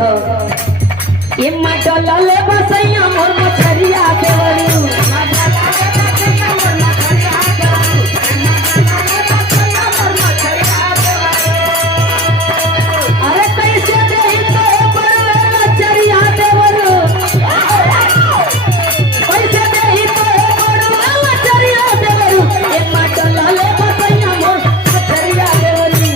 हो ये मटला ले बसैया मोर मछरिया देवरू अरे कैसे देही तो बड़वे मछरिया देवरू कैसे देही तो बड़वे मछरिया देवरू ये मटला ले बसैया मोर मछरिया देवरू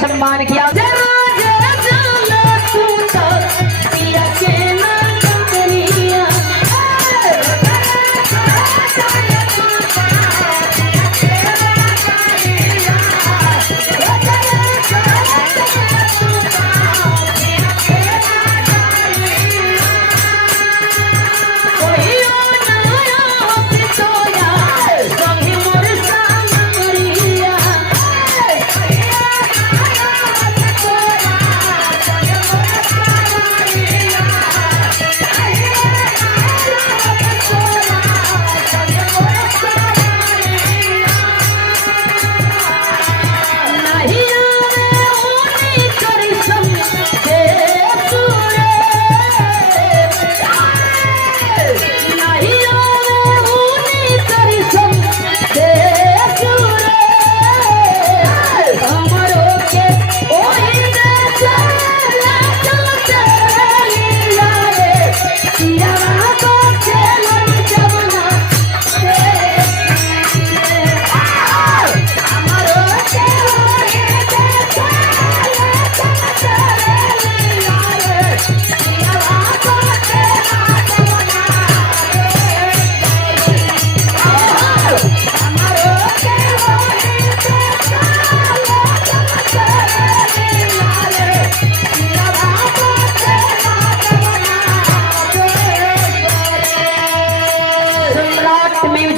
सम्मान किया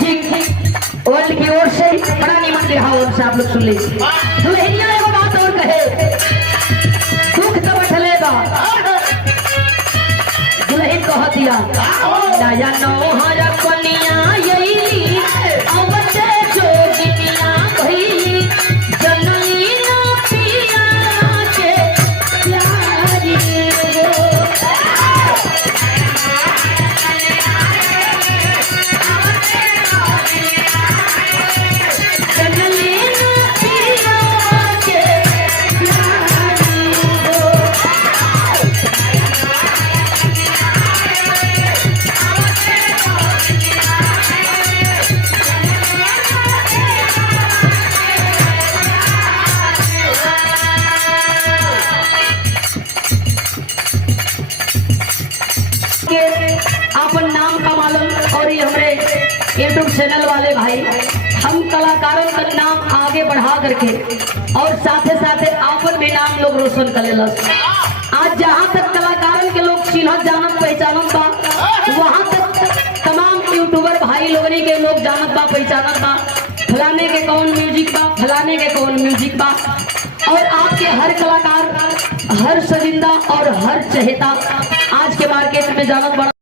वर्ल्ड की ओर से बड़ा निमन बिरहा से आप लोग सुन लीजिए। दुल्हनिया एगो बात और कहे दुख तो बैठले बा दुल्हन कहतिया नया नौहर कनिया यही अवते जोगिनिया भई जननी ना पिया के प्यारी हो अपन नाम का मालूम और ये हमारे यूट्यूब चैनल वाले भाई हम कलाकारों का नाम आगे बढ़ा करके और साथे साथे अपन भी नाम लोग रोशन कर ले। आज जहाँ तक कलाकारों के लोग चिन्हत जानत पहचानत बा वहाँ तक तमाम यूट्यूबर भाई लोगने के लोग जानत बा पहचानत बा फलाने के कौन म्यूजिक बा फलाने के कौन म्यूजिक बा और आपके हर कलाकार हर सजिंदा और हर चहेता आज के मार्केट में जानत बड़ा